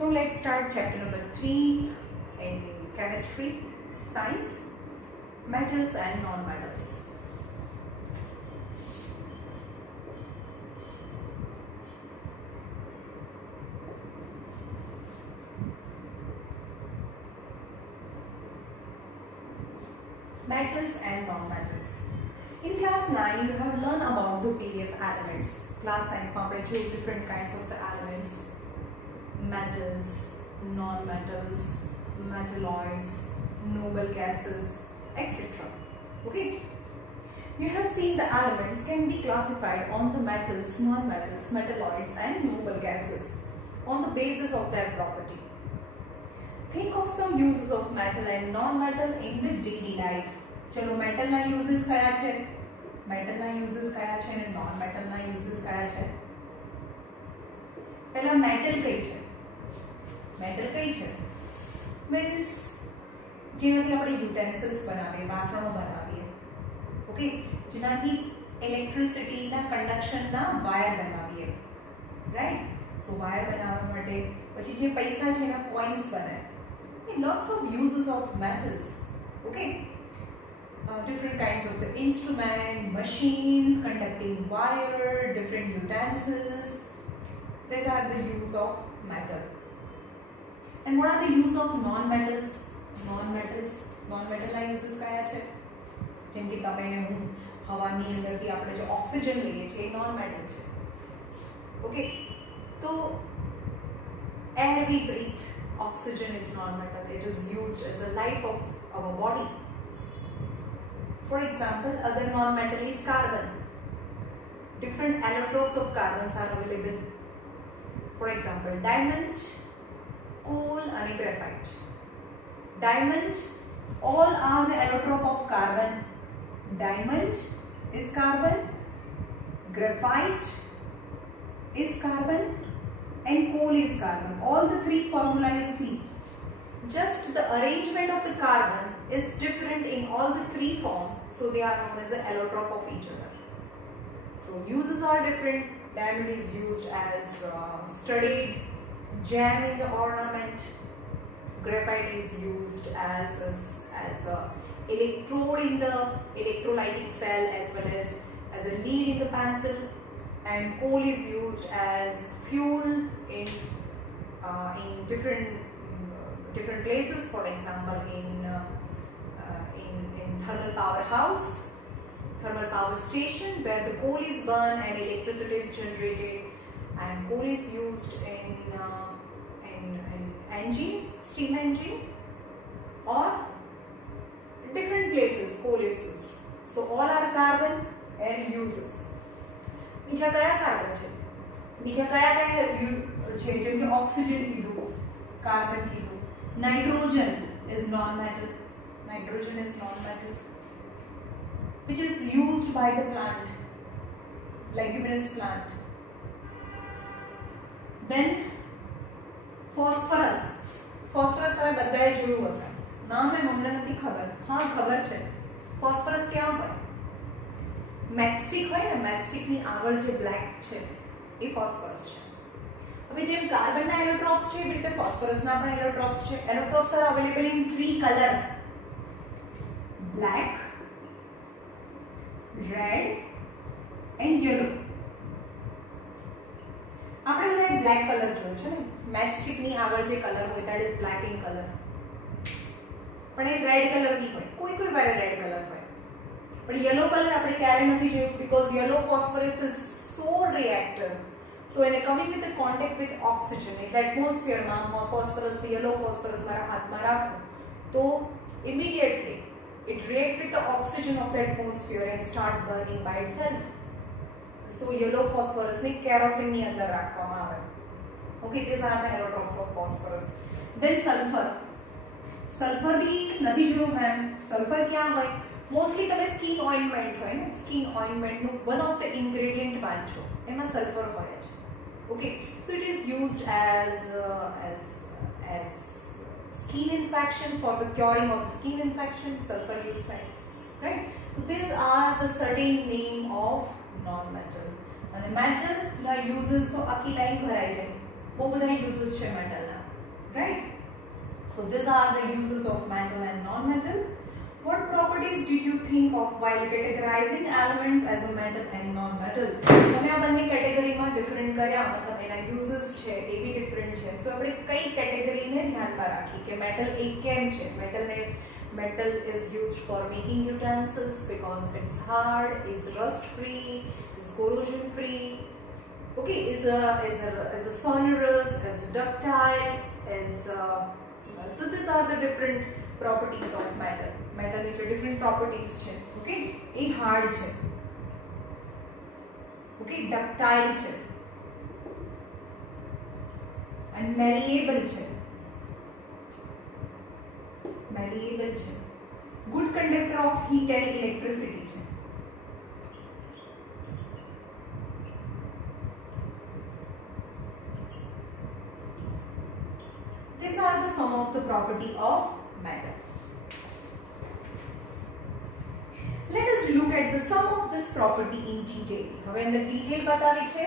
Now let's start chapter number 3 in chemistry, science, metals and non-metals. Metals and non-metals. In class 9 you have learned about the various elements. Class 9 में आपने जो different kinds of the elements, metals, non-metals, metalloids, noble gases, etc. Okay. You have seen the elements can be classified on the metals, non-metals, metalloids and noble gases on the basis of their property. Think of some uses of metal and non-metal in the daily life. चलो मेटल ना uses कया छे, मेटल ना uses कया छे ने non metal ना uses कया छे. पहला मेटल कई छे, मेटल कई छे मीन्स જેનાથી આપણે યુટેન્સિલ્સ બનાવીએ, વાસણો બનાવીએ, ઓકે, જેનાથી ઇલેક્ટ્રિસિટીના કન્ડક્શનના વાયર બનાવીએ, રાઈટ. સો વાયર બનાવવા માટે પછી જે પૈસા છે એના કોઇન્સ બને. Lots of uses of metals, okay. Different kinds of the instrument, machines, conducting wire, different utensils. These are the use of metal. And what are the use of non-metals? Non-metal ના uses કયા છે? જેમ કે તમે ને હું હવાની અંદરથી આપણે જે ઓક્સિજન લઈએ છીએ એ non-metal છે, ઓકે. તો air we breathe, oxygen is non-metal. It is used as a life of our body. For example, other non-metal is carbon. Different allotropes of carbons are available. For example, diamond, coal and graphite. Diamond, all are the allotrope of carbon. Diamond is carbon, graphite is carbon and coal is carbon. All the three formula is C. Just the arrangement of the carbon is different in all the three forms, so they are known as an allotrope of each other. So uses are different. Diamond is used as studied gem in the ornament. Graphite is used as a electrode in the electrolytic cell as well as a lead in the pencil. And coal is used as fuel in different places. For example, in thermal powerhouse, thermal power station, where the coal is burned and electricity is generated. And coal is used in engine, steam engine, or different places. Coal is used. So all are carbon and uses. બીજા કયા કાર્બન છે? બીજા કયા છે? જેમ કે ઓક્સિજન કીધું, કાર્બન કીધું. Nitrogen is non-metal. Nitrogen is non-metal, which is used by the plant, leguminous plant. Then phosphorus. Phosphorus તમે બધાએ જોયું હશે. નામ એ મને નથી ખબર. હા ખબર છે. phosphorus ક્યાં હોય? મેચસ્ટિક હોય ને, મેચસ્ટિકની આગળ જે બ્લેક છે એ ફોસ્ફરસ છે. હવે જેમ કાર્બનના એલોટ્રોપ્સ છે એવી રીતે ફોસ્ફરસના પણ એલોટ્રોપ્સ છે. Allotropes are available in 3 colour: black, red and yellow. આપણે બધાએ બ્લેક કલર જોયો છે ને, મેચસ્ટિકની આગળ જે કલર હોય that is black in color. પણ એ રેડ કલર બી હોય, કોઈ વાર રેડ કલર હોય. But yellow color આપણે ક્યારે નથી જોયું because yellow phosphorus is so reactive. So when they come in with the contact with oxygen, એટલે atmosphere માં phosphorus, the yellow phosphorus મારા હાથમાં રાખો તો immediately it react with the oxygen of the atmosphere and start burning by itself. So yellow phosphorus ને kerosene ની અંદર રાખવામાં આવે. Okay, these are the allotropes of phosphorus. Then sulfur. Sulfur બી નથી જોયું મેમ. sulfur ક્યાં હોય? મોસ્ટલી તમે સ્કિન ઓઇન્ટમેન્ટ હોય ને, સ્કિન ઓઇન્ટમેન્ટનું વન ઓફ ધ ઇન્ગ્રેડિયન્ટ વાંચો, એમાં સલ્ફર હોય છે, okay. So it is used as skin infection, for the curing of the skin infection, sulfur use થાય, right. So these are the certain name of non-metal. અને metal ના uses તો આખી લાઈન ભરાઈ જાય. બહુ બધા uses છે metal ના. right? So these are the uses of metal and non-metal. What properties did you think of while categorizing elements as a metal and non-metal? તમે આ બંને કેટેગરીમાં ડિફરન્ટ કર્યા, મતલબ એના યુઝસ છે એ બી ડિફરન્ટ છે, તો આપણે કઈ કેટેગરીને ધ્યાનમાં રાખી કે મેટલ એ કેમ છે? Metal is used for making utensils because it's hard, is rust free, is corrosion free, okay, is a sonorous, is ductile, is so these are the different properties of metal. Metal which are different properties છે, okay? એ hard છે, okay, ductile છે and malleable છે, good conductor of heat and electricity છે. These are the some of the property of metal. Let us look at the sum of this property in detail. હવે અંદર detail બતાવી છે.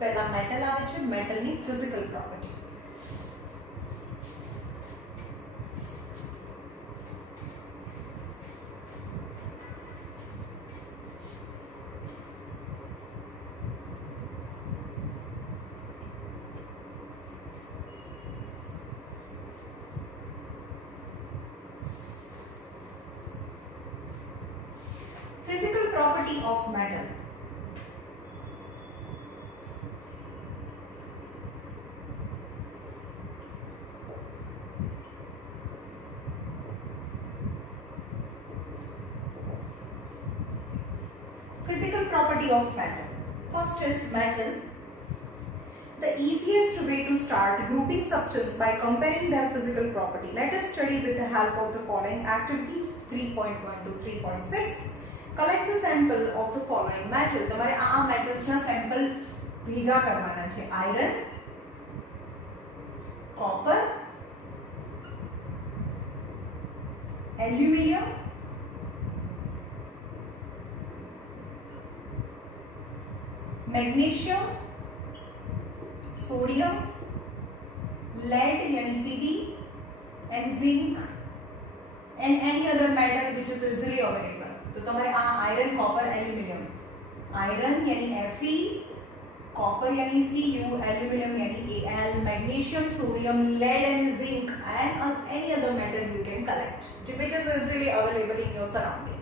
પહેલા metal આવે છે, metal ની physical property. Physical property of metal. Physical property of metal. First is metal. The easiest way to start grouping substance by comparing their physical property. Let us study with the help of the following activity 3.1 to 3.6. Collect the sample of the following metal. તમારે આ metals ના sample ભેગા કરવાના છે. Iron, copper, aluminium, magnesium, sodium, lead यानी Pb, and zinc, and any other metal which is easily available. तो तुम्हारे iron, copper, aluminium. Iron यानी Fe, कॉपर यानी Cu, एल्यूमिनियम यानी Al, magnesium, sodium, lead and zinc, and any other metal you can collect which is easily available in your surrounding.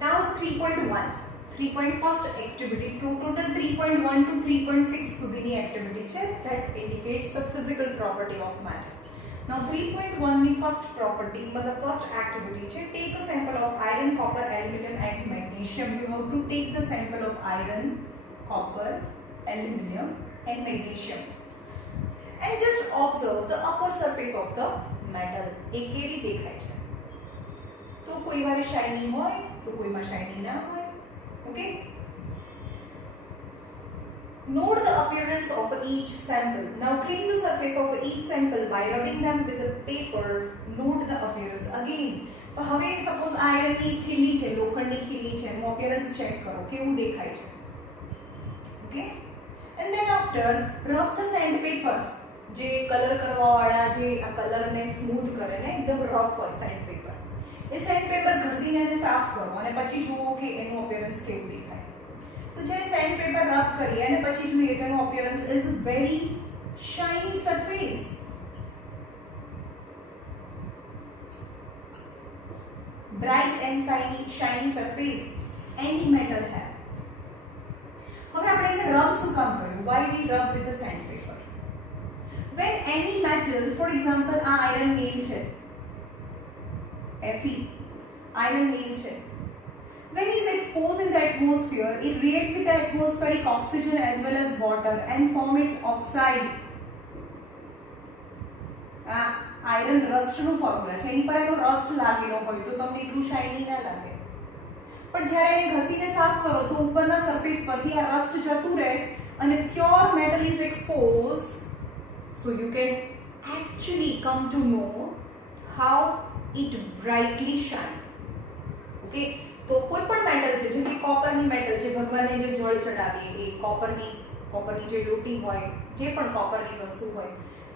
Now 3.1. 3.1st activity to total 3.1 to 3.6 સુધીની activity છે that indicates the physical property of matter. Now 3.1 the first property, but the first activity છે take a sample of iron, copper, aluminum and magnesium. You have to take the sample of iron, copper, aluminum and magnesium and just observe the upper surface of the metal. એ કેવી દેખાય છે? તો કોઈ વારે શાઇની હોય તો કોઈમાં શાઇની ના હોય. Okay, note the appearance of each sample. Now clean the surface of each sample by rubbing them with a paper. Note the appearance again. તો હવે સપોઝ આયરન ની ખીલી છે, લોખંડની ખીલી છે, એનું appearance check કરો કેવું દેખાય છે. Okay, and then after rub the sandpaper. જે કલર કરવા વાળા જે આ કલર ને સ્મૂથ કરે ને એકદમ રફ હોય સેન્ડપેપર. એ સેન્ડપેપર ઘસીને ને સાફ કરો અને પછી જુઓ કે એનું અપિયરન્સ કેવું દેખાય. તો જે સેન્ડપેપર રબ કરીએ અને પછી જોઈએ તો એનું appearance is very shiny surface. Bright and shiny surface any metal have. હવે આપણે એને રબ શું કામ કર્યું? Why we rub with the sandpaper? When any metal, for example આ iron nail છે, Fe, iron nail છે, when it is exposed in the atmosphere, it reacts with the atmospheric oxygen as well as water and form its oxide. Iron રસ્ટનું formula છે, એની પર એનો રસ્ટ લાગેલો હોય તો તમને એટલું શાઇની ના લાગે, પણ જ્યારે એને ઘસીને સાફ કરો તો ઉપરના સરફેસ પરથી આ રસ્ટ જતું રહે અને pure metal is expose. So you can actually come to know how it brightly shine. Okay, તો કોઈ પણ મેટલ છે જેમ કે કોપરની મેટલ છે, ભગવાનને જે જળ ચડાવીએ એ કોપરની कॉपरनी जे रोटी होय जे पण कॉपरनी वस्तु होय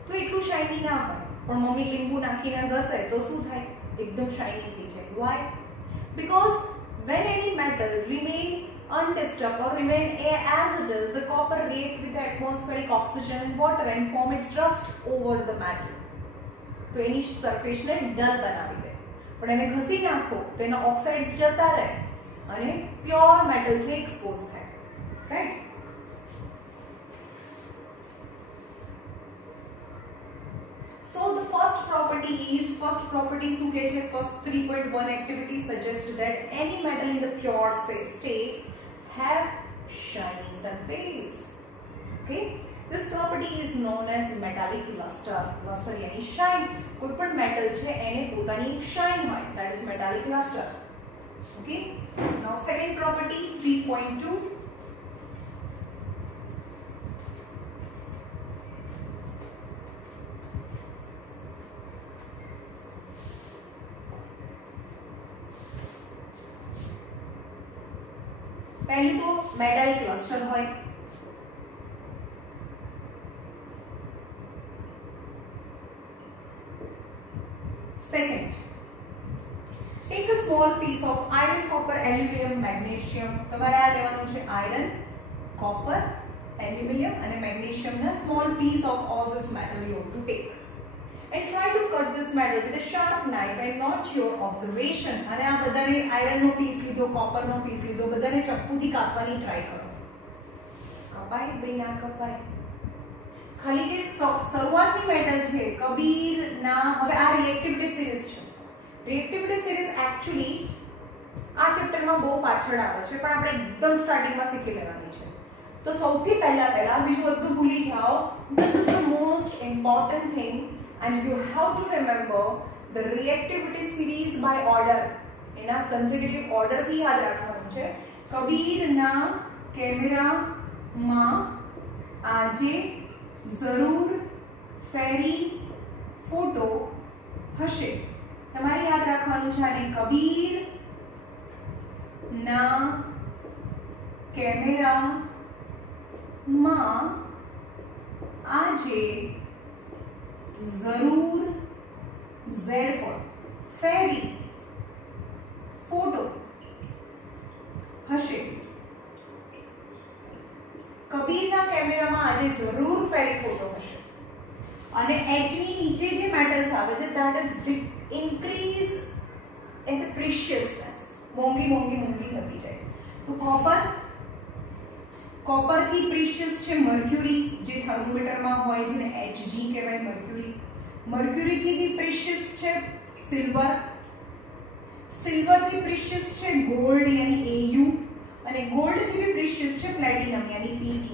तो એટલું શાઇની ના હોય પણ મમ્મી લીંબુ નાખીને ઘસે તો શું થાય એકદમ શાઇની થઈ જાય why because when any metal remain undisturbed or remain as it is the copper react with the atmospheric oxygen and water and form its rust over the metal તો એની સરફેસ ને ડલ બનાવી દે પણ એને ઘસી નાખો તો એના ઓક્સાઇડ્સ જતા રહે અને પ્યોર મેટલ છે એક્સપોઝ થાય right So the first property શું કહે છે first 3.1 activity suggests that any metal in the pure state have shiny surface. Okay, this property is known as metallic luster. Luster यानी shine. कोई पण metal છે એને પોતાની એક shine હોય, that is metallic luster. Okay, now second property 3.2. पहले तो मेटालिक क्लस्टर होय second take a small piece of iron copper aluminium magnesium તમારે આ લેવાનું છે આયરન કોપર એલ્યુમિનિયમ અને મેગ્નેશિયમ ના small piece of all this metal you have to take and try to cut this metal with a sharp knife and not your observation અને આ બધાને આયરન નો પીસ લીધો કોપર નો પીસ લીધો બધાને ચપ્પુથી કાપવાની ટ્રાય કરો કપાય બે ના કપાય ખાલી જે શરૂઆતની મેટલ છે કબીર ના હવે આ રિએક્ટિવિટી સિરીઝ છે રિએક્ટિવિટી સિરીઝ एक्चुअली આ ચેપ્ટરમાં બહુ પાછળ આવે છે પણ આપણે એકદમ સ્ટાર્ટિંગમાં શીખી લેવાની છે તો સૌથી પહેલા બીજું બધું ભૂલી જાઓ this is the most important thing and you have to remember the reactivity series by order in a consecutive order થી યાદ રાખવાનું છે કબીર ના કેમેરા માં આજે જરૂર ફેરી ફોટો હશે તમારે યાદ રાખવાનું છે અને કબીર ના કેમેરા માં આજે जरूर Z for फेरी फोटो हशे कबीरना कैमेराમાં આજે જરૂર ફેરી ફોટો હશે અને H ની નીચે જે મેટલ્સ આવે છે that is increase in the preciousness મોંઘી થતી જાય તો कॉपर की प्रीशियस છે મર્ક્યુરી જે થર્મોમીટરમાં હોય જેને Hg કહેવાય મર્ક્યુરી થી भी प्रीशियस છે સિલ્વર થી प्रीशियस છે ગોલ્ડ यानी Au અને ગોલ્ડ થી भी प्रीशियस છે પ્લેટિનમ यानी Pg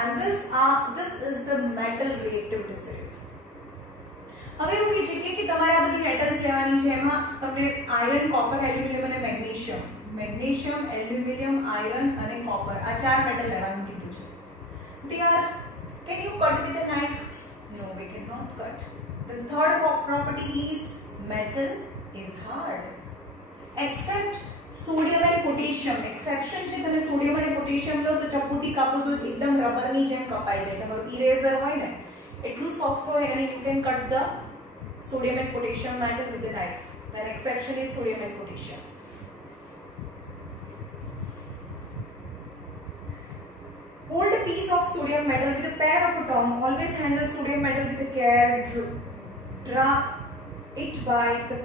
and this is the metal reactivity series હવે એવું કહે છે કે તમારે આ બધી મેટલ્સ લેવાની છે એમાં તમને આયરન કોપર એલ્યુમિનિયમ અને મેગ્નેશિયમ एल्युमिनियम आयरन અને કોપર આ ચાર મેટલ લેવાનું કીધું છે they are can you cut with a knife no we cannot cut the third property is metal is hard except sodium and potassium exception છે તમે સોડિયમ અને પોટેશિયમ લો તો ચપ્પુથી કાપો તો એકદમ રબરની જેમ કપાઈ જાય તમારું ઇરેઝર હોય ને એટલું સોફ્ટ હોય અને you can cut the sodium and potassium metal with a knife then exception is sodium and potassium Hold a piece of sodium metal with a pair of a tongue. Always handle sodium metal with a care. Draw it by the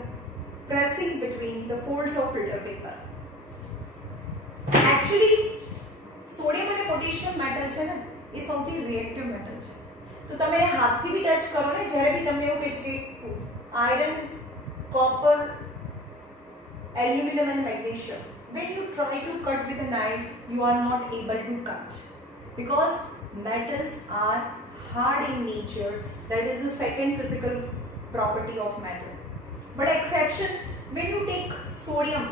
pressing between the folds of filter paper. Actually, sodium and potassium metal છે ને એ સૌથી reactive metal છે. તો તમે હાથથી भी ટચ કરો ને જ્યારે भी તમને એવું કહે છે કે iron, copper, aluminum and magnesium. When you try to cut with a knife, you are not able to cut. Because metals are hard in nature, that is the second physical property of metal. But exception, when you take sodium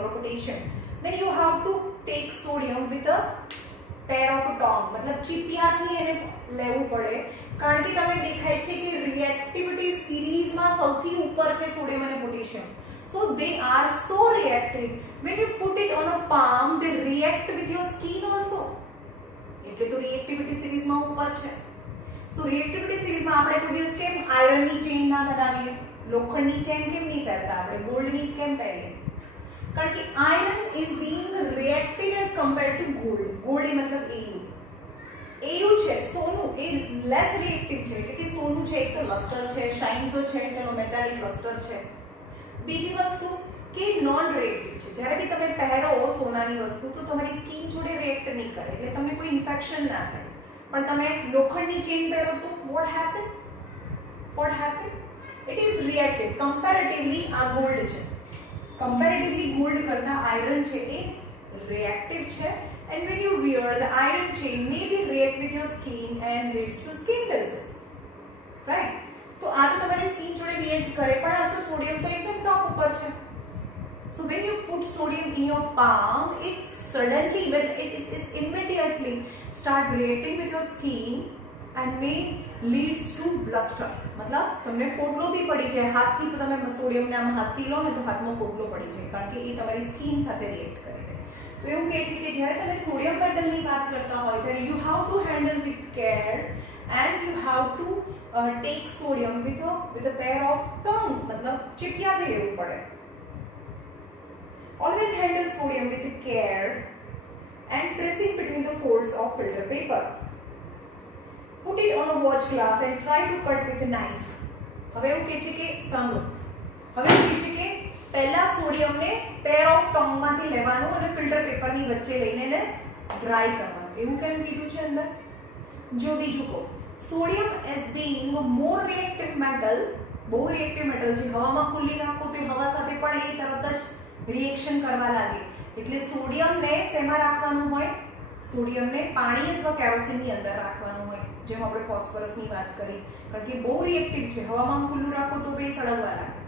or potassium, then you have to take sodium with a pair of a tongue. मतलब ચીપિયાથી એને લેવું પડે કારણ કે તમને દેખાય છે કે reactivity series માં સૌથી ઉપર છે સોડિયમ અને potassium. So they are so reactive. When you put it on a palm, they react with your skin also. એટલે તો રિએક્ટિવિટી સિરીઝમાં ઉપર છે. સો રિએક્ટિવિટી સિરીઝમાં આપણે કોઈ દિવસ કેમ આયરનની ચેઇન ના બનાવીએ, લોખંડની ચેઇન કેમ નહીં પહેરતા, આપણે ગોલ્ડની જ કેમ પહેરીએ? કારણ કે iron is being reactive as compared to gold. Gold એ મતલબ એયુ છે, સોનું એ લેસ રિએક્ટિવ છે. એટલે કે સોનું છે એક તો લસ્ટર છે, શાઇન તો છે, ચલો મેટાલિક લસ્ટર છે. બીજી વસ્તુ કે નોન રિએક્ટિવ છે. જ્યારે બી તમે પહેરો સોનાની વસ્તુ તો તમારી સ્કિન જોડે રિએક્ટ નહીં કરે, એટલે તમને કોઈ ઇન્ફેક્શન ના થાય. પણ તમે લોખંડની ચેઇન પહેરો તો what happen? It is reactive. Comparatively આ ગોલ્ડ છે, comparatively ગોલ્ડ કરતા આયરન છે એ reactive છે. And when you wear the iron chain may be react with your skin and leads to skin disease, right? તો આ તો તમારી સ્કિન જોડે રિએક્ટ કરે, પણ આ તો સોડિયમ તો એકદમ ટોપ ઉપર છે. So when you put sodium in your palm, it suddenly, it immediately start reacting with your skin and may leads to bluster. मतलब તમને ફોટલો બી પડી જાય હાથથી, તો તમે સોડિયમને આમ હાથથી લો ને તો હાથમાં ફોટલો પડી જાય, કારણ કે એ તમારી સ્કિન સાથે રિએક્ટ કરે છે. તો એવું કહે છે કે જ્યારે તમે સોડિયમ મેટલની વાત કરતા હોય ત્યારે you have to handle with care and you have to take sodium with a pair of tongue. मतलब ચીપિયાથી લેવું પડે. Always handle sodium with care and pressing between the folds of filter paper. Put it on a watch glass and try to cut with a knife. હવે એવું કહે છે કે સાંભળો, હવે એવું કહે છે કે પહેલા સોડિયમને પેર ઓફ ટંગમાંથી લેવાનું અને ફિલ્ટર પેપરની વચ્ચે લઈને એને ડ્રાય કરવાનું. એવું કેમ કીધું છે અંદર? જો બીજું કહો, સોડિયમ એઝ બીઇંગ મોર રિએક્ટિવ મેટલ, બહુ રિએક્ટિવ મેટલ છે. હવામાં ખુલ્લી રાખો તો હવા સાથે પણ એ તરત જ રિએક્શન કરવા લાગે. એટલે સોડિયમને શેમાં રાખવાનું હોય? સોડિયમને પાણી અથવા કેરોસીનની અંદર રાખવાનું હોય, જેમ આપણે ફોસ્ફરસની વાત કરી. કારણ કે બહુ રિએક્ટિવ છે, હવામાં ખુલ્લું રાખો તો બે સળગવા લાગે.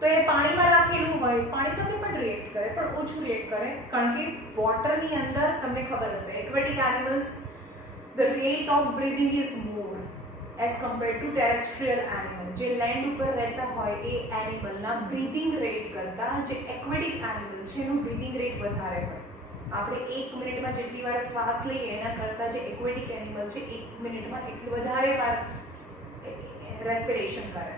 તો એને પાણીમાં રાખેલું હોય, પાણી સાથે પણ રિએક્ટ કરે, પણ ઓછું રિએક્ટ કરે, કારણ કે વોટરની અંદર તમને ખબર હશે aquatic animals the rate of breathing is more as compared to terrestrial animal. જે લેન્ડ ઉપર રહેતા હોય એ એનિમલના બ્રીથિંગ રેટ કરતા જે એક્વેટિક એનિમલ્સ છે એનું બ્રીથિંગ રેટ વધારે હોય. આપણે 1 મિનિટમાં જેટલી વાર શ્વાસ લઈએ એના કરતા જે એક્વેટિક એનિમલ છે 1 મિનિટમાં એટલું વધારે વાર રેસ્પિરેશન કરે.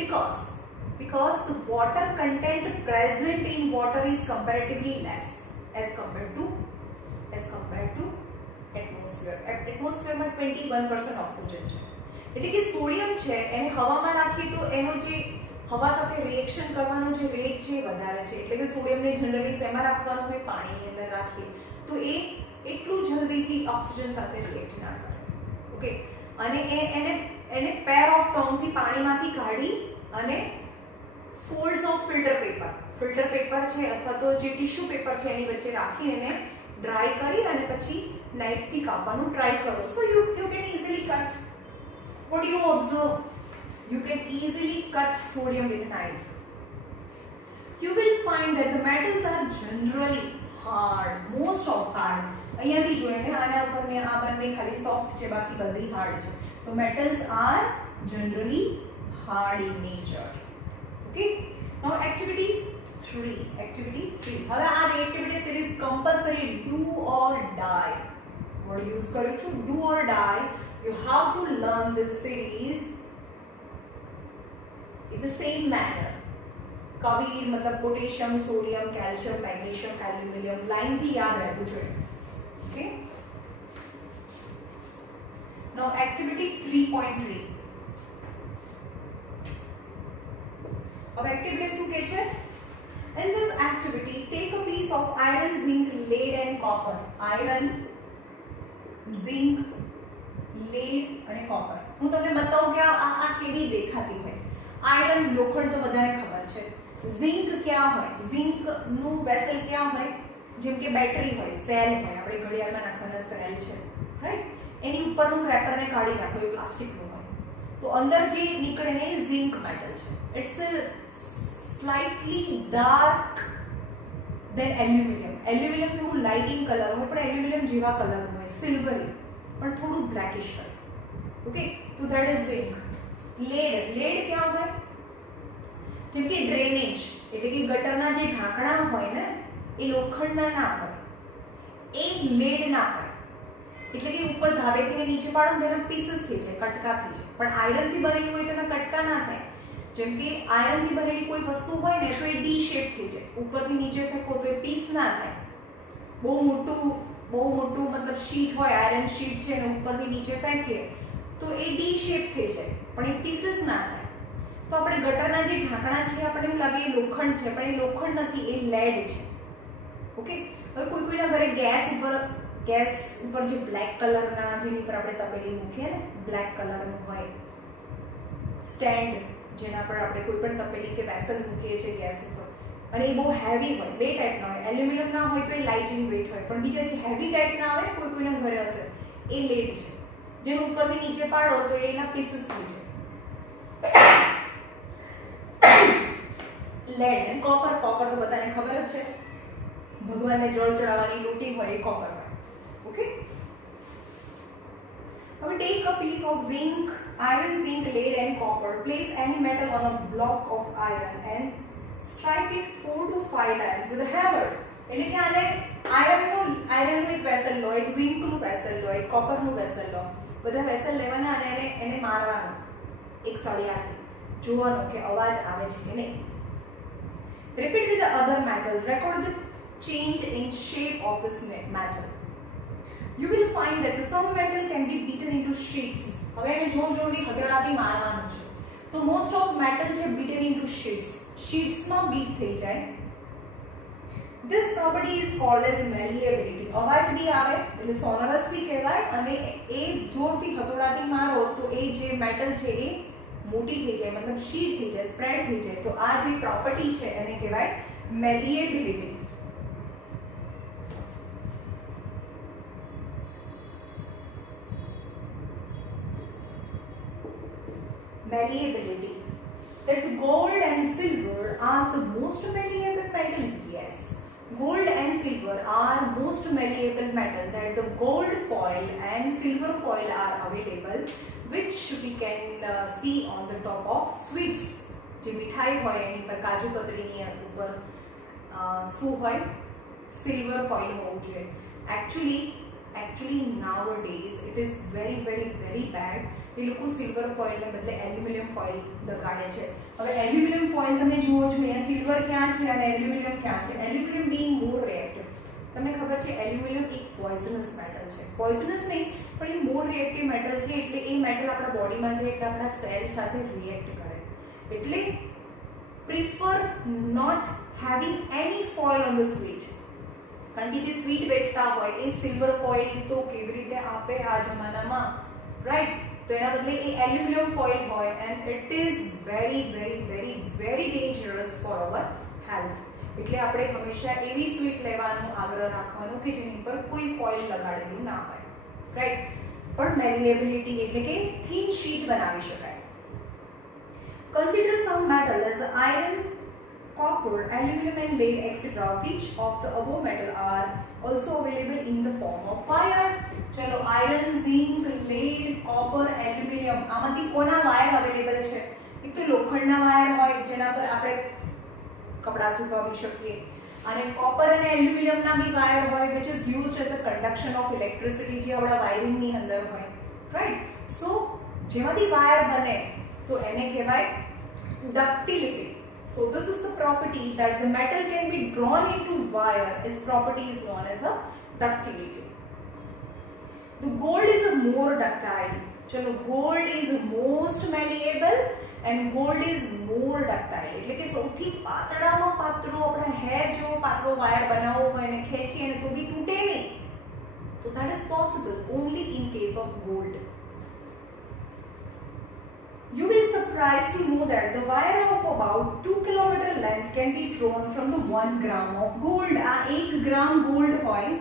Because the water content present in water is comparatively less as compared to atmosphere. Atmosphere માં 21% ઓક્સિજન છે. એટલે કે સોડિયમ છે એને હવામાં રાખીએ તો એનો જે હવા સાથે રિએક્શન કરવાનો જે રેટ છે વધારે છે. એટલે કે સોડિયમને જનરલી શેમાં રાખવાનું હોય? પાણીની અંદર રાખીએ તો એ એટલું જલ્દીથી ઓક્સિજન સાથે રિએક્ટ ના કરે. ઓકે, અને એને પેર ઓફ ટંગથી પાણીમાંથી કાઢી અને ફોલ્ડ્સ ઓફ ફિલ્ટર પેપર છે અથવા તો જે ટિશ્યુ પેપર છે એની વચ્ચે રાખી એને ડ્રાય કરી અને પછી નાઇફથી કાપવાનું ટ્રાય કરો. સો you can easily cut. What do you observe? You can easily cut sodium with a knife. You will find that the metals are generally hard, most of hard. અહીંયાથી જોઈએ ને આના ઉપર ને આ બંને ખાલી સોફ્ટ છે, બાકી બધી હાર્ડ છે. તો metals are generally hard in nature. Okay, now activity 3. હવે આ reactivity series compulsory do or die. What use કરું છું? Do or die. You have to learn this series in the same manner. Kabir मतलब potassium, sodium, calcium, magnesium, aluminium line થી યાદ રાખવું જોઈએ. Okay, now activity 3.3. अब एक्टिविटी શું કહે છે? In this activity take a piece of iron, zinc, lead and copper. Iron, zinc, lead અને copper. હું તમને બતાવું કે આ કેવી દેખાતી હોય. આયરન લોખંડ તો બધાને ખબર છે. ઝિંક ક્યાં હોય? ઝિંક નું વેસલ ક્યાં હોય? જેમ કે બેટરી હોય, સેલ હોય, આપણે ઘડિયાળમાં નાખવાના સેલ છે, રાઈટ? એની ઉપરનું રેપરને કાઢી નાખો, એ પ્લાસ્ટિકનું હોય તો અંદર જે નીકળે ને એ ઝિંક મેટલ છે. It's slightly dark than aluminium. Aluminium થોડું લાઇટિંગ કલર હોય, પણ એલ્યુમિનિયમ જેવા કલરનું હોય, સિલ્વરી, પણ થોડું બ્લેકિશ હોય. ઓકે, તો ધેટ ઇઝ ઝિંક. લેડ ક્યાં હોય? જેમ કે ડ્રેનેજ એટલે કે ગટરના જે ઢાંકણા હોય ને એ લોખંડના ના હોય, એ લેડ ના હોય. એટલે કે ઉપર ધાબેથી ને નીચે પાડો તો એના પીસીસ થઈ જાય, કટકા થઈ જાય. પણ આયરન થી બનેલી હોય તો એના કટકા ના થાય. જેમ કે આયરન થી બનેલી કોઈ વસ્તુ હોય ને તો એ ડી શેપ થઈ જાય, ઉપરથી નીચે ફેંકો તો એ પીસ ના થાય. બહુ મોટું મતલબ શીટ હોય, આયરન શીટ છે ને ઉપરથી નીચે ફેંકીએ તો એ ડી શેપ થઈ જાય પણ એ પીસીસ ના થાય. તો આપણે ગટરના જે ઢાંકણા છે આપણે એવું લાગે એ લોખંડ છે, પણ એ લોખંડ નથી, એ લેડ છે. ઓકે. હવે કોઈના ઘરે ગેસ ઉપર જે બ્લેક કલરના જેની ઉપર આપણે તપેલી મૂકીએ ને, બ્લેક કલરનું હોય સ્ટેન્ડ જેના પર આપણે કોઈ પણ તપેલી કે વેસલ મૂકીએ છીએ ગેસ ઉપર, અને એ બહુ હેવી હોય, બે ટાઈપના હોય. એલ્યુમિનિયમ ના હોય તો એ લાઇટ ઇન વેઇટ હોય, પણ બીજા જે હેવી ટાઈપના આવે કોઈના ઘરે હશે એ લેડ છે, જેનો ઉપરથી નીચે પાડો તો એના પીસીસ થઈ જાય. લેડ અને કોપર તો બધાને ખબર જ છે, ભગવાનને જળ ચડાવવાની લોટી હોય એ કોપર હોય. ઓકે. હવે take a piece of zinc, iron, zinc, lead and copper. Place any metal on a block of iron and strike it 4 to 5 times with a hammer. એટલે કે આને આયરનનું એક વેસલ લો, એક ઝિંકનું વેસલ લો, એક કોપરનું વેસલ લો, બધા વેસલ લેવાના અને એને મારવાનું એક સળિયાથી, જોવાનું કે અવાજ આવે છે કે નહીં. Repeat with the other metal. Record the change in shape of this metal. You will find that some metal can be beaten into sheets. હવે એને જોરથી હથેળાથી મારવાનું છે તો મોસ્ટ ઓફ મેટલ છે beaten into sheets, શીટ્સમાં બીટ થઈ જાય. This property is called as malleability. અવાજ બી આવે એટલે સોનરસ બી કહેવાય, અને એ જોરથી હથેળાથી મારો તો એ જે મેટલ છે એ મોટી થઈ જાય, મતલબ શીટ થઈ જાય, સ્પ્રેડ થઈ જાય. તો આ જે પ્રોપર્ટી છે એને કહેવાય malleability. Malleability. That gold and silver are the most malleable metal. Yes, gold and silver are most malleable metal. That the gold foil and silver foil are available, which we can see on the top of sweets. જે મિઠાઈ હોય એની પર કાજુ કતરીની ઉપર શું હોય, silver foil હોવું જોઈએ. Actually nowadays it is very bad. એ લોકો સિલ્વર ફોઇલને બદલે એલ્યુમિનિયમ ફોઇલ લગાડે છે. હવે એલ્યુમિનિયમ ફોઇલ તમે જુઓ છો અહીંયા સિલ્વર ક્યાં છે અને એલ્યુમિનિયમ ક્યાં છે. એલ્યુમિનિયમ બીંગ મોર રિએક્ટિવ, તમને ખબર છે એલ્યુમિનિયમ એક પોઈઝનસ મેટલ છે. પોઈઝનસ નહીં પણ એ મોર રિએક્ટિવ મેટલ છે, એટલે એ મેટલ આપણા બોડીમાં જાય એટલે આપણા સેલ સાથે રિએક્ટ કરે. એટલે prefer not having any foil on the sweet. કારણ કે જે સ્વીટ વેચતા હોય એ સિલ્વર ફોઇલ તો કેવી રીતે આપે આ જમાનામાં, રાઈટ? તો એના બદલે એ એલ્યુમિનિયમ ફોઇલ હોય, and it is very dangerous for our health. એટલે આપણે હંમેશા એવી સ્વીટ લેવાનો આગ્રહ રાખવાનો કે જેની પર કોઈ ફોઇલ લગાડેલું ના હોય, રાઈટ? પણ મેલિએબિલિટી એટલે કે થિન શીટ બનાવી શકાય. Consider some metal as the iron, copper, aluminum and lead etc. Which of the above metal are also available in the form of fire? ચલો iron, zinc, lead, copper, aluminium, આમાંથી કોના wire available છે? એક તો લોખંડના વાયર હોય જેના પર આપણે કપડા સુકાવી શકીએ, અને કોપર અને એલ્યુમિનિયમના બી વાયર હોય which is used as a conduction of electricity, જે આપણા વાયરિંગની અંદર હોય, રાઈટ? સો જેમાંથી વાયર બને તો એને કહેવાય ductility. So this is the property that the metal can be drawn into wire. Its property is known as a ductility. The gold is a more ductile. Chalo, gold is most malleable and gold is more ductile. એટલે કે સૌથી પાતળામાં પાતળો આપણા હેર જેવો પાતળો વાયર બનાવવો હોય ને ખેંચીએ ને તો બી તૂટે નહીં. So that is possible only in case of gold. You will surprised to know that the wire of about 2 km length can be drawn from the 1 gram of gold. આ 1 ગ્રામ ગોલ્ડ હોય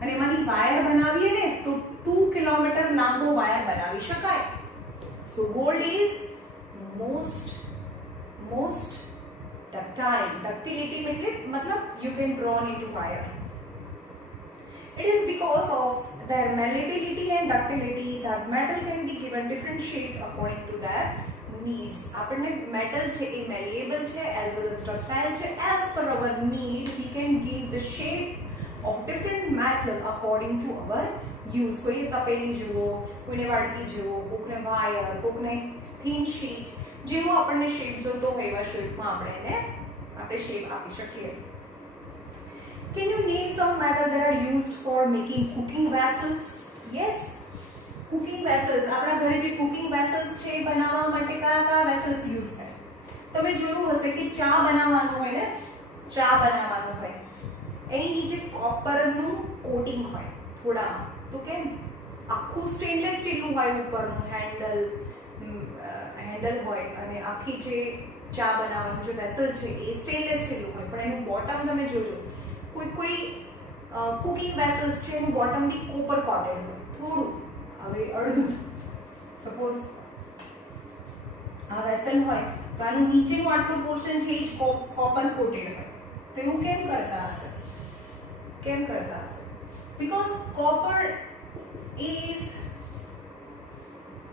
અને એમાંથી વાયર બનાવીએ ને તો 2 કિલોમીટર લાંબો વાયર બનાવી શકાય. So gold is most ductile. Ductility मतलब you can draw into wire. It is because of their malleability and ductility that metal can be given different shapes according to their needs. આપણને metal છે એ malleable છે as well as ductile છે. As per our need we can give the shape of different metal according to our use, કોઈ તપેલી જુઓ, કોઈને વાડકી જુઓ, કોકને વાયર, કોકને થિન શીટ, જેવો આપણને શેપ જોતો હોય એવા શેપમાં આપણે શેપ આપી શકીએ. Can you name some metals that are used for making cooking vessels? Yes, cooking vessels. આપણા ઘરે જે cooking vessels છે બનાવવા માટે કયા vessels યુઝ થાય? તમે જોયું હશે કે ચા બનાવવાનું હોય ને, ચા બનાવવાનું હોય એની નીચે કોપરનું કોટિંગ હોય થોડામાં, તો કેમ આખું સ્ટેનલેસ સ્ટીલનું હોય, ઉપરનું હેન્ડલ હોય અને આખી જે ચા બનાવવાનું જે વેસલ છે એ સ્ટેનલેસ સ્ટીલનું હોય, પણ એનું બોટમ તમે જોજો, કોઈ કુકિંગ વેસલ્સ છે એનું બોટમ બી કોપર કોટેડ હોય થોડું, હવે અડધું. સપોઝ આ વેસલ હોય તો આનું નીચેનું આટલું પોર્શન છે એ જ કોપર કોટેડ હોય, તો એવું કેમ કરતા હશે? Because copper is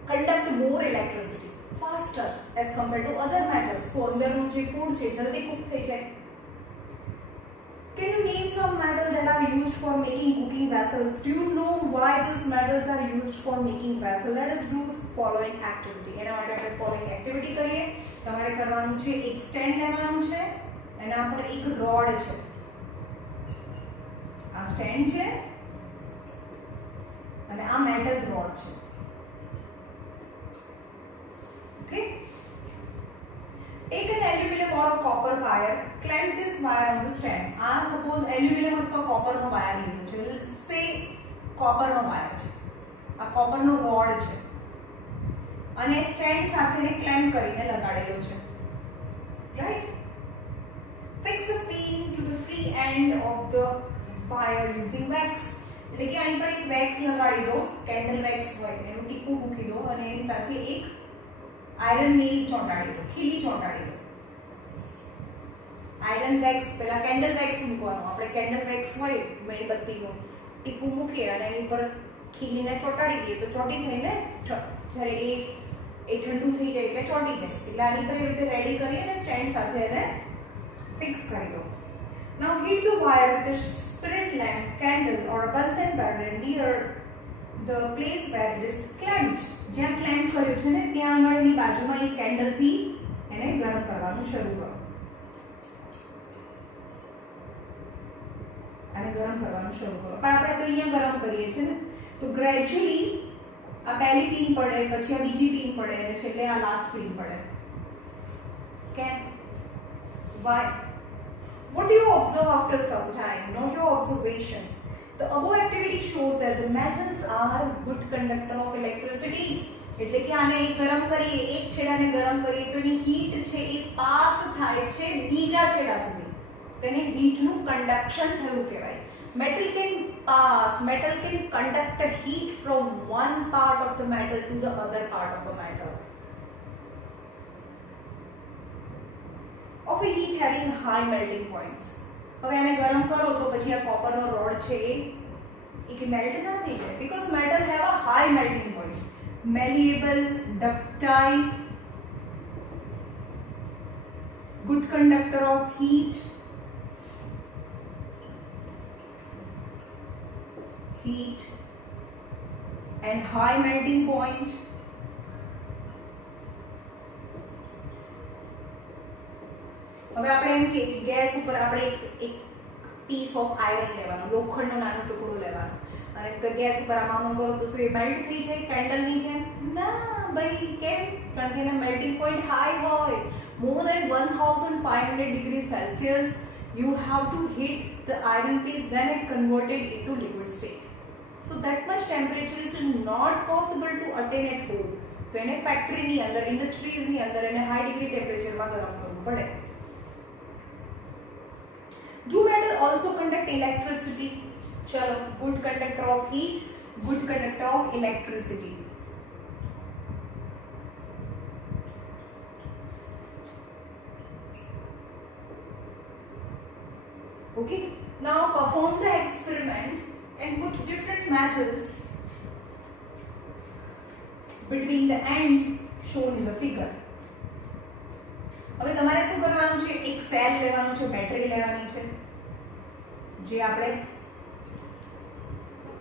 conduct more electricity faster as compared to other metals. So અંદરનું જે ફૂડ છે જલ્દી કુક થઈ જાય. Can you name some metals that are used for making cooking vessels? Do you know why these metals are used for making vessels? Let us do the following activity. એના માટે આપણે following activity કરીએ. તમારે કરવાનું છે એક સ્ટેન્ડ લેવાનું છે, એના પર એક રોડ છે, આ સ્ટેન્ડ છે અને આ મેટલ રોડ છે. Okay, take an aluminum or copper wire, clamp this wire on the stand. Suppose aluminum અથવા copper નો વાયર લીધો છે, say copper નો વાયર છે, આ copper નો રોડ છે અને સ્ટેન્ડ સાથે ક્લેમ્પ કરીને લગાડેલો છે, right? Fix a pin to the free end of the wire using wax. એટલે કે અહીં પર એક વેક્સ લગાડી દો, કેન્ડલ વેક્સ હોય એનું ટીપું મૂકી દો અને એની સાથે એક આયરન નેલ ચોંટાડી દો, ખીલી ચોંટાડી દો. આયરન વેક્સ પેલા કેન્ડલ વેક્સ મૂકવાનું, આપણે કેન્ડલ વેક્સ હોય મીણબત્તીનું ટીપું મૂકીએ અને એની પર ખીલીને ચોંટાડી દઈએ તો ચોંટી થઈને જ્યારે એ ઠંડુ થઈ જાય એટલે ચોંટી જાય. એટલે આની પર એવી રીતે રેડી કરી અને સ્ટેન્ડ સાથે એને ફિક્સ કરી દો. Now hit the wire with a spirit lamp, candle or a Bunsen burner near the place where it is clamped. જ્યાં ક્લેમ્પ કર્યું છે ને ત્યાં આગળની બાજુમાં એક કેન્ડલ થી એને ગરમ કરવાનું શરૂ કરો અને ગરમ કરવાનું શરૂ કરો. પણ આપણે તો અહીંયા ગરમ કરીએ છીએ ને, તો ગ્રેજ્યુઅલી આ પહેલી પિન પડે, પછી આ બીજી પિન પડે અને છેલ્લે આ લાસ્ટ પિન પડે. કેમ? Why? What do you observe after some time? Not your observation. The above activity shows that the metals are good conductor of electricity. એટલે કે આને ગરમ કરીએ, એક છેડાને ગરમ કરીએ તો એની હીટ છે એ પાસ થાય છે બીજા છેડા સુધી, તો એને હીટનું કન્ડક્શન થયું કહેવાય. Metal can conduct a heat from one part of the metal to the other part of the metal. Of a heat having high melting points. હવે આને ગરમ કરો તો પછી આ કોપરનો રોડ છે એ મેલ્ટ ના થઈ જાય, because metal have a high melting point. Malleable, ductile, good conductor of heat, and high melting point. હવે આપણે એમ કે ગેસ ઉપર આપણે એક પીસ ઓફ આયરન લેવાનો, લોખંડનો નાનો ટુકડો લેવાનો અને ગેસ ઉપર આમાં કરો તો શું એ મેલ્ટ થઈ જાય કેન્ડલની જેમ? ના ભાઈ, કેમ? કારણ કે એનો મેલ્ટિંગ પોઈન્ટ હાઈ હોય, more than 1500 degrees Celsius you have to hit the iron piece, then it converted into liquid state. So that much temperature is not possible to attain at home. તો એને ફેક્ટરીની અંદર, ઇન્ડસ્ટ્રીઝની અંદર એને high degree ટેમ્પરેચરમાં ગરમ કરવું પડે. Do metal also conduct electricity? Chalo, good conductor of heat, good conductor of electricity. Okay, now perform the experiment and put different metals between the ends shown in the figure. હવે તમારે શું કરવાનું છે? એક સેલ લેવાનું છે, બેટરી લેવાની છે, જે આપણે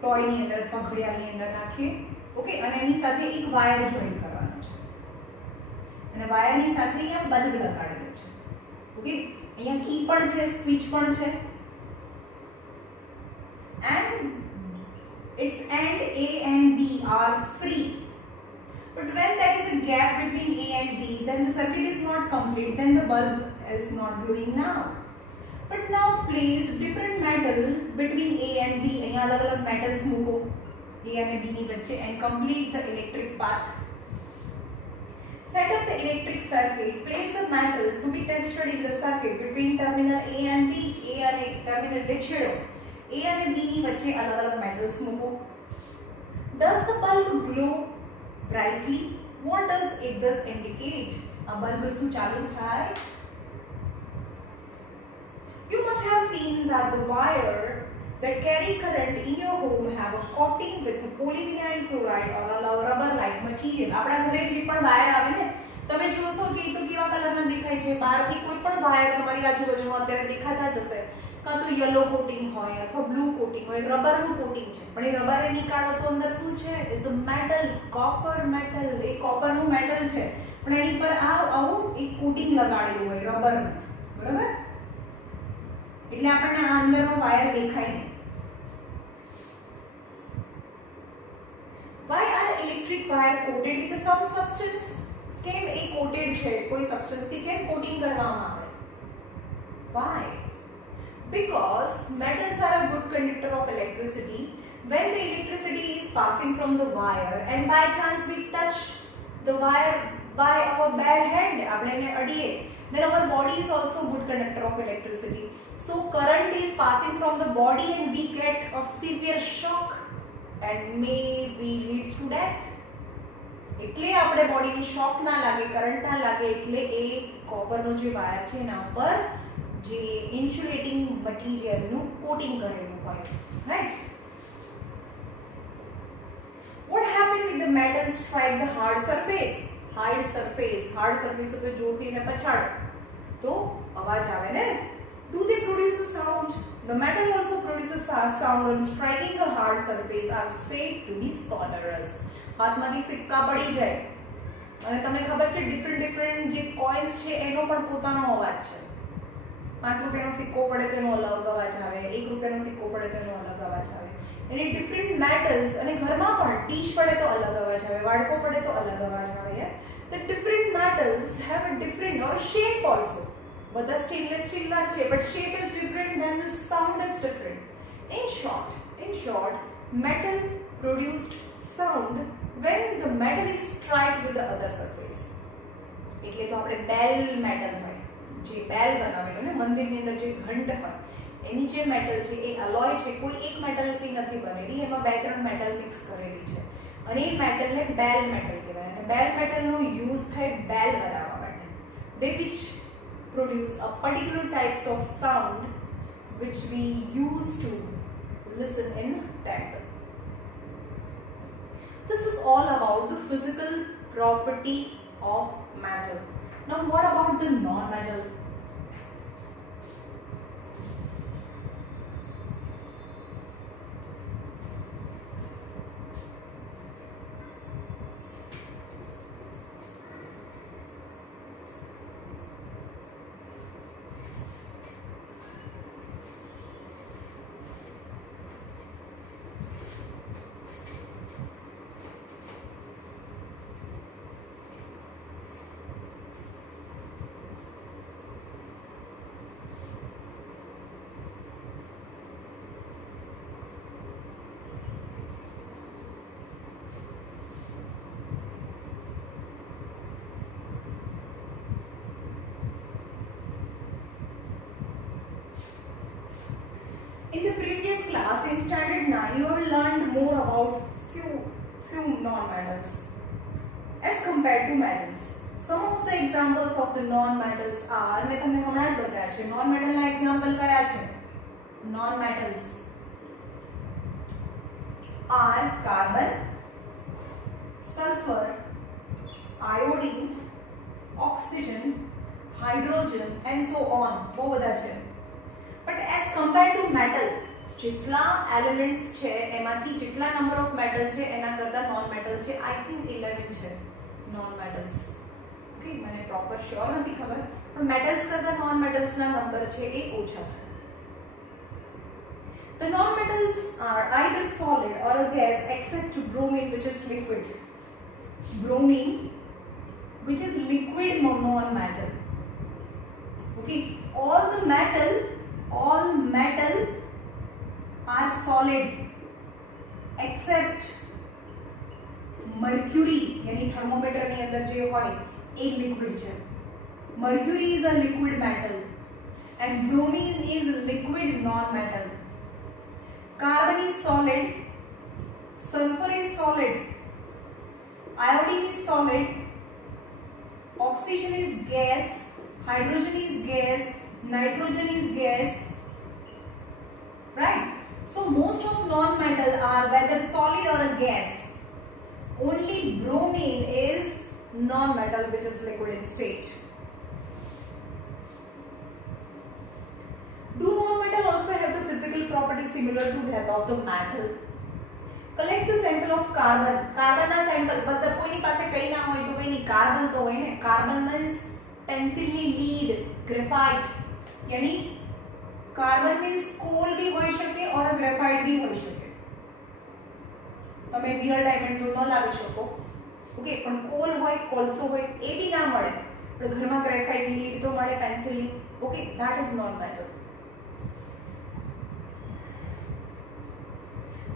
ટોયની અંદર અથવા ઘડિયાળની અંદર નાખીએ. ઓકે, અને એની સાથે એક વાયર જોઈન કરવાનો છે અને વાયરની સાથે અહીંયા બલ્બ લગાડેલો છે. ઓકે, અહીંયા કી પણ છે, સ્વિચ પણ છે and its end A and B are free. But when there is a gap between A and B, then the circuit is not complete, then the bulb is not glowing now. But now place different metal between A and B. અહીંયા અલગ-અલગ metals મૂકો A અને B ની વચ્ચે and complete the electric path. Set up the electric circuit. Place the metal to be tested in the circuit between terminal A and B. A અને terminal ને છેડો A અને B ની વચ્ચે અલગ-અલગ metals મૂકો. Does the bulb glow brightly? What does it thus indicate? આ બલ્બ શું ચાલુ થાય? You must have seen that the wire that carry current in your home have a coating with a polyvinyl chloride or a rubber-like material. આપણા ઘરે જે પણ વાયર આવે ને, તમે જોશો કે તો કેવા કલરના દેખાય છે. બહારથી કોઈ પણ વાયર તમારી આજુબાજુમાં અત્યારે દેખાતા જ હશે. કાં તો યલો કોટિંગ હોય અથવા બ્લુ કોટિંગ હોય, રબરનું કોટિંગ છે. પણ એ રબરને નીકાળો તો અંદર શું છે? Is a metal, copper metal. એ કોપરનું મેટલ છે, પણ એની પર આવું એક કોટિંગ લગાડેલું હોય રબરનું. બરાબર? એટલે આપણને આ અંદરનો વાયર દેખાય નહીં. Why are electric wire coated with some substance? કેમ એ coated છે? કોઈ substance થી કેમ coating કરવામાં આવે? Why? Because metals are a good conductor of electricity. When the electricity is passing from the wire and by chance we touch the wire by our bare hand, આપણે એને અડીએ, then our body is also good conductor of electricity. So current is passing from the body and we get a severe shock and maybe leads to death. એટલે આપણે બોડીને શોક ના લાગે, કરંટ ના લાગે, એટલે એ કોપરનો જે વાયર છે એના પર જે ઇન્સ્યુલેટિંગ મટીરીયલનું કોટિંગ કરેલું હોય, right? What happened with the metal strike the hard surface? Hard surface તો જોરથી એને પછાડો તો અવાજ આવે ને. Do they produce a sound? The metal also produces a sound when striking a hard surface are said to be sonorous. હાથમાંથી સિક્કા પડી જાય અને તમને ખબર છે ડિફરન્ટ જે કોઇન્સ છે એનો પણ પોતાનો અવાજ છે. 5 રૂપિયાનો સિક્કો પડે તો એનો અલગ અવાજ આવે, 1 રૂપિયાનો સિક્કો પડે તો એનો અલગ અવાજ આવે. અને ડિફરન્ટ મેટલ્સ, અને ઘરમાં પણ ટીશ પડે તો અલગ અવાજ આવે, વાડકો પડે તો અલગ અવાજ આવે. The different metals have a different or shape also. બધા સ્ટેનલેસ સ્ટીલના છે, but shape is different and the sound is different. In short, metal produced sound when the metal is struck with the other surface. એટલે તો આપણે બેલ મેટલ હોય, જે બેલ બનાવેલો ને મંદિરની અંદર જે ઘંટ હોય, એની જે મેટલ છે એ અલોય છે, કોઈ એક મેટલથી નથી બનેલી, એમાં 2-3 મેટલ મિક્સ કરેલી છે અને એ મેટલને બેલ મેટલ કહેવાય. અને બેલ મેટલનો યુઝ થાય બેલ બનાવવા માટે. They which produce a particular types of sound which we use to listen in temple. This is all about the physical property of metal. Now what about the non-metal? In the previous class, in standard 9, you have learned more about few non-metals as compared to metals. Some of the examples of the non-metals are, मैं તમને હમણાં જ બતાવ્યા છે. Non-metal ના example કયા છે? Non-metals are carbon, sulfur, iodine, oxygen, hydrogen and so on. બહુ બધા છે. But as compared to metal, જેટલા એલિમેન્ટ્સ છે એમાંથી જેટલા નંબર ઓફ મેટલ છે એના કરતા નોન મેટલ છે આઈ થિંક 11 છે નોન મેટલ્સ ઓકે મને પ્રોપર શ્યોર નથી ખબર પણ મેટલ્સ કરતા નોન મેટલ્સ ના નંબર છે એ ઓછા છે The non-metals are either solid or a gas except bromine which is liquid. Bromine which is liquid non-metal. Okay, all metal are solid except mercury यानी थर्मोमीटर ની અંદર જે હોય એ liquid છે. Mercury is a liquid metal and bromine is liquid non-metal. Carbon is solid, sulfur is solid, iodine is solid, oxygen is gas, hydrogen is gas, nitrogen is gas, right? So most of non-metal are whether solid or a gas. Only bromine is non-metal which is liquid in state. Do non-metal also have the physical properties similar to that of the metal? Collect the sample of carbon. Carbon ना sample मतलब कोई नहीं पासे कहीं ना होए तो कोई नहीं carbon तो होए ने. Carbon means pencil lead, graphite. यानी carbon means coal भी होई शके और graphite भी होई शके. તમે real diamond તો ન લાવી શકો. ઓકે પણ coal હોય, કોલસો હોય એ બી ના મળે. પણ ઘરમાં graphite lead તો મળે, pencil lead. Okay that is non-metal.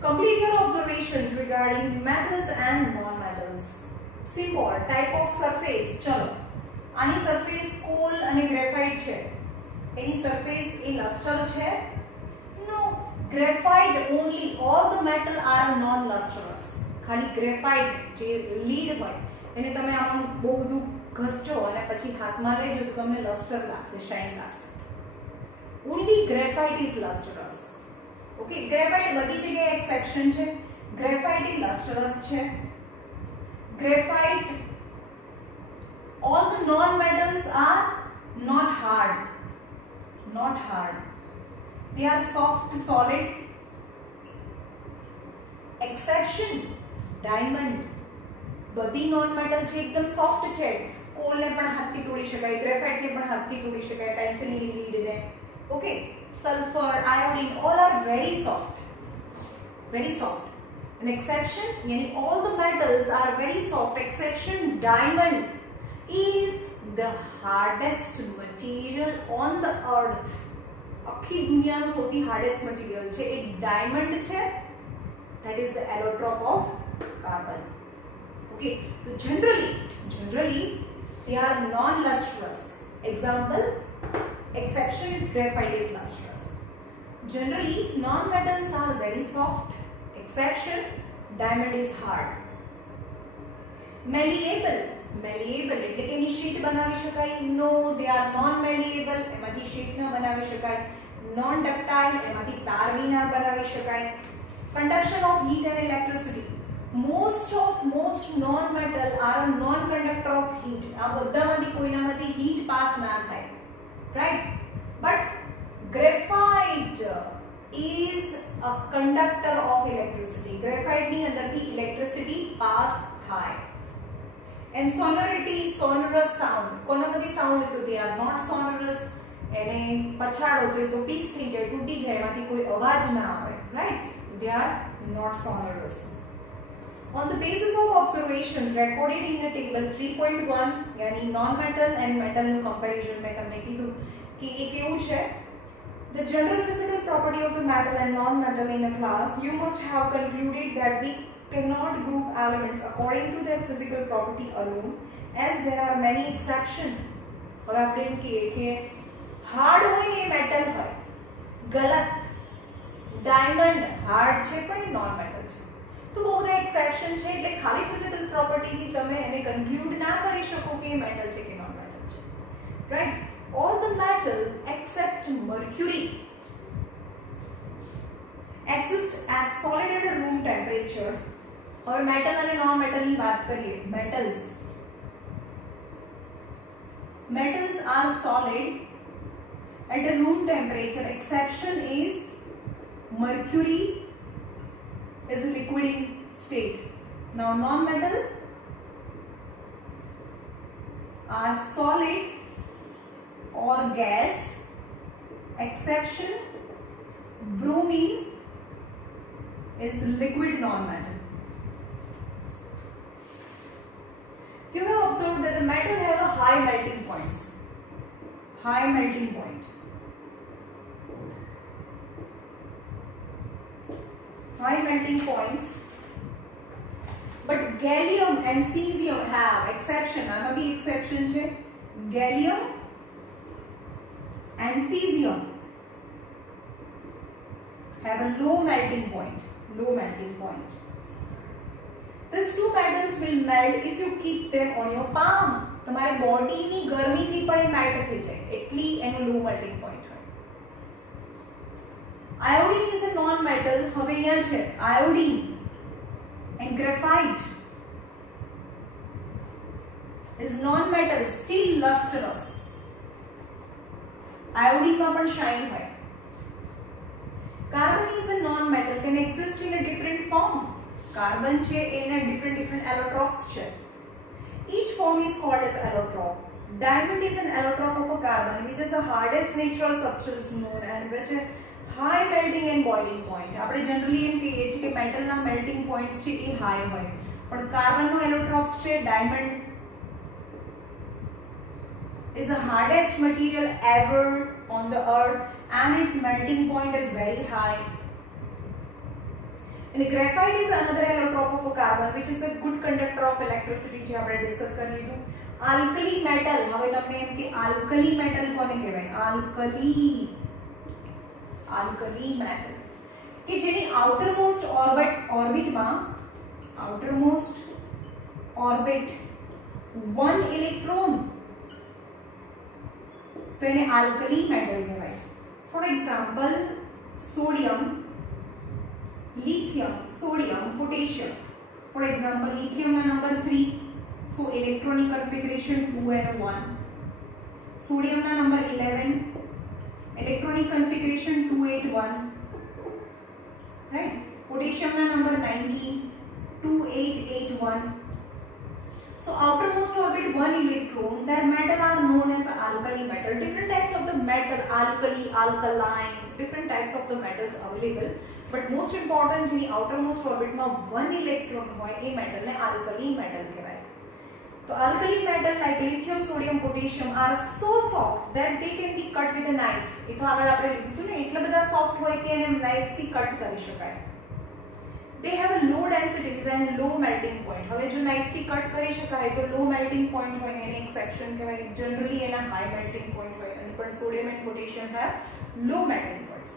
Complete your observations regarding metals and non-metals. Symbol, type of surface. चलो, आनी surface coal અને graphite છે. એની surface એ luster છે? No, graphite only. All the metal are non-lustrous. ખાલી graphite જે lead હોય એને તમે આમાં બહુ બધું ઘસજો અને પછી હાથમાં લેજો તો તમને luster લાગશે, shine લાગશે. Only graphite is lustrous. Okay, graphite બધી જગ્યાએ exception છે. Graphite is lustrous છે. Graphite, all the non-metals are not hard. Not hard. They are soft, solid. Exception, diamond. બધી non-metal છે એકદમ soft છે. કોલ ને પણ હાથથી તોડી શકાય, ગ્રેફાઇટ ને પણ હાથથી તોડી શકાય, પેન્સિલ ની લીડ ને. Okay. Sulfur, iodine, all are very soft. An exception, yani all the metals are very soft. Exception, diamond is the hardest material on the earth. આખી દુનિયાનો સૌથી hardest material છે એ diamond છે. That is the allotrope of carbon. Okay, so generally they are non-lustrous. Example, exception is graphite is lustrous. Generally, non-metals are very soft. Exception, diamond is hard. Malleable એટલે કે એની શીટ બનાવી શકાય? No, they are non-malleable. એમાંથી શીટ ના બનાવી શકાય. Non-ductile એમાંથી તાર બી ના બનાવી શકાય. Conduction of heat and electricity. Most non-metal are a non-conductor of heat. આ બધામાંથી કોઈનામાંથી heat pass ના થાય. Right? But graphite is a conductor of electricity. Graphite ની અંદરથી electricity pass થાય. And sonority, sonorous sound. કોનામાંથી sound તો they are not sonorous. એને પછાડો તો પીસ થઈ જાય, તૂટી જાય, એમાંથી કોઈ અવાજ ના આવે. Right? They are not sonorous. On the basis of observation recorded in the table 3.1 यानी non-metal and metal નું comparison મેં તમને કીધું કે એ કેવું છે? The general physical property of the metal and non-metal in a class, you must have concluded that we cannot group elements according to their physical property alone, as there are many exceptions. હવે આપણે એમ કહીએ કે હાર્ડ હોય ને એ મેટલ હોય. ગલત. Diamond hard છે પણ એ નોન મેટલ છે. તો બહુ બધા એક્સેપ્શન છે એટલે ખાલી ફિઝિકલ પ્રોપર્ટીથી તમે એને કન્ક્લુડ ના કરી શકો કે એ મેટલ છે કે નોન મેટલ છે. Right? All the metal except mercury exist at solid at a room temperature. હવે metal અને non metal ની વાત કરીએ. Metals are solid at a room temperature. Exception is mercury is liquid in state. Now non-metal are solid or gas, exception bromine is liquid non-metal. You have observed that the metal have a high melting points. High melting point. High melting points. But gallium and cesium have exception. આમાં भी exception છે. Gallium and cesium have a low melting point. Low melting point. These two metals will melt if you keep them on your palm. તમારે બોડીની ગરમીથી પણ એ મેલ્ટ થઈ જાય એટલી એનું લો મેલ્ટિંગ પોઈન્ટ હોય. Iodine is a non metal. હવે અહીંયા છે iodine and graphite is non-metal, still lustrous. Iodine માં પણ shine હોય. Carbon is a non-metal, can exist in a different form. Carbon છે એના different allotropes છે. Each form is called as allotrope. Diamond is an allotrope of a carbon, which is the hardest natural substance known and which has high melting and boiling point. આપણે generally એમ કહીએ છીએ કે મેટલના melting points છે એ high હોય, પણ કાર્બનનો allotropes છે diamond is the hardest material ever on the earth and its melting point is very high. And graphite is another allotrope of a carbon which is a good conductor of electricity જે આપણે ડિસ્કસ કરી લીધું. Alkali metal, હવે તમને એમ કે alkali metal કોને કહેવાય? Alkali metal કે જેની આઉટરમોસ્ટ ઓર્બિટ 1 ઇલેક્ટ્રોન, તો એને આલ્કલી મેટલ કહેવાય. For example sodium, lithium, sodium, potassium. For example, lithium na number 3, so electronic configuration 2n1. Sodium na number 11, electronic configuration 281. Right? Potassium na number 19, 2881. So outermost orbit 1 electron, their metal are known as the alkali metal. Different types of the metal, alkali, alkaline, different types of the metals available. But most important, જેની outermost orbit માં 1 electron હોય એ metal ને alkali metal કહેવાય. તો alkali metal like lithium, sodium, potassium are so soft that they can be cut with a knife. એ તો આગળ આપણે લીધું ને, એટલા બધા soft હોય કે એને knife થી cut કરી શકાય. They have a low densities and low melting point. હવે જો knife થી cut કરી શકાય તો low melting point હોય એને exception કહેવાય. Generally એના high melting point હોય, અને પણ sodium and potassium have low melting points.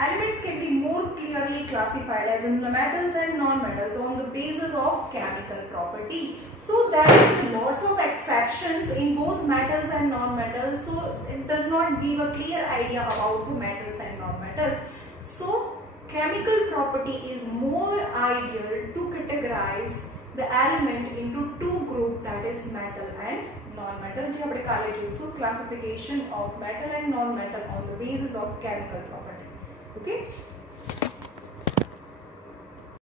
Elements can be more clearly classified as in metals and non-metals on the basis of chemical property. So there is lots of exceptions in both metals and non-metals. So it does not give a clear idea about the metals and non-metals. So chemical property is more ideal to categorize the element into two groups, that is metal and non-metal. જે આપણે કાલે જોઈશું classification of metal and non-metal on the basis of chemical property. Okay.